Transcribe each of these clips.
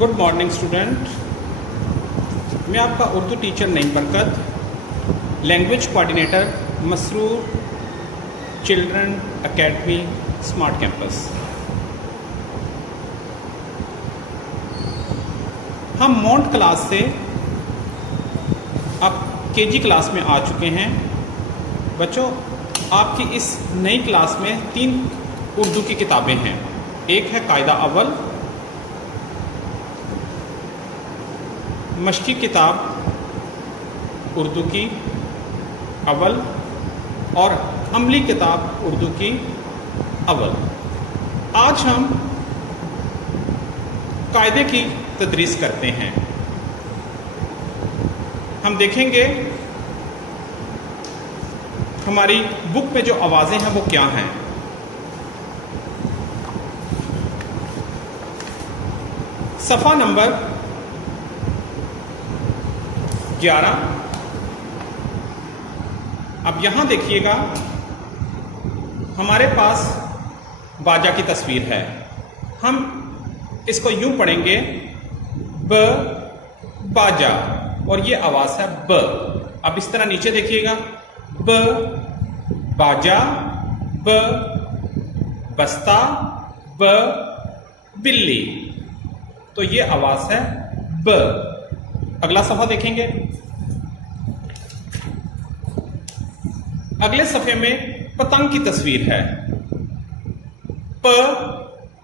Good morning student. मैं आपका Urdu teacher Naeem बरकत, language coordinator Masroor children academy smart campus. हम मॉन्ट क्लास से अब केजी क्लास में आ चुके हैं। बच्चों, आपकी इस नई क्लास में 3 उर्दू की किताबें हैं। एक है कायदा अव्वल, मश्की किताब उर्दू की अव्वल और अमली किताब उर्दू की अव्वल। आज हम कायदे की तदरीस करते हैं। हम देखेंगे हमारी बुक में जो आवाज़ें हैं वो क्या हैं। सफ़ा नंबर 11। अब यहाँ देखिएगा, हमारे पास बाजा की तस्वीर है। हम इसको यूं पढ़ेंगे ब बाजा, और ये आवाज़ है ब। अब इस तरह नीचे देखिएगा, ब बाजा, ब बस्ता, ब बिल्ली, तो ये आवाज़ है ब। अगला सफ़ा देखेंगे। अगले सफ़े में पतंग की तस्वीर है। प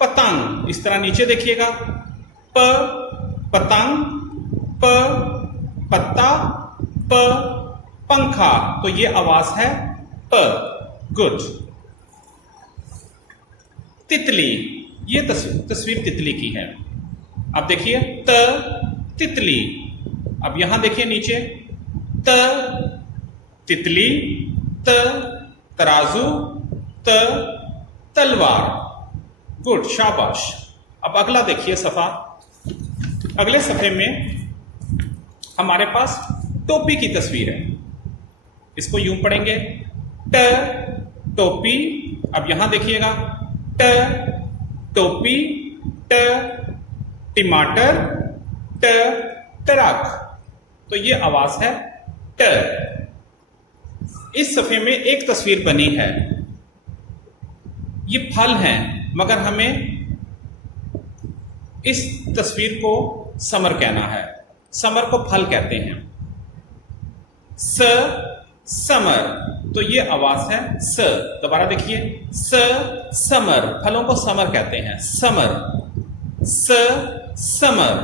पतंग, इस तरह नीचे देखिएगा, प पतंग, प पत्ता, प पंखा, तो ये आवाज है प। गुड। तितली, ये तस्वीर तितली की है। अब देखिए त तितली। अब यहां देखिए नीचे, त तितली, त तराजू, त तलवार। गुड, शाबाश। अब अगला देखिए सफ़ा। अगले सफ़े में हमारे पास टोपी की तस्वीर है। इसको यूं पढ़ेंगे, ट टोपी। अब यहां देखिएगा, ट टोपी, ट टमाटर, ट ट्रक, तो ये आवाज है ट। इस सफ़े में एक तस्वीर बनी है। ये फल हैं, मगर हमें इस तस्वीर को समर कहना है। समर को फल कहते हैं। स समर, तो ये आवाज है स। दोबारा देखिए, स समर, फलों को समर कहते हैं। समर, स summer.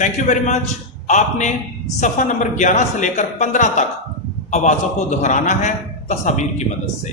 Thank you very much. आपने सफ़ा नंबर 11 से लेकर 15 तक आवाज़ों को दोहराना है तस्वीर की मदद से।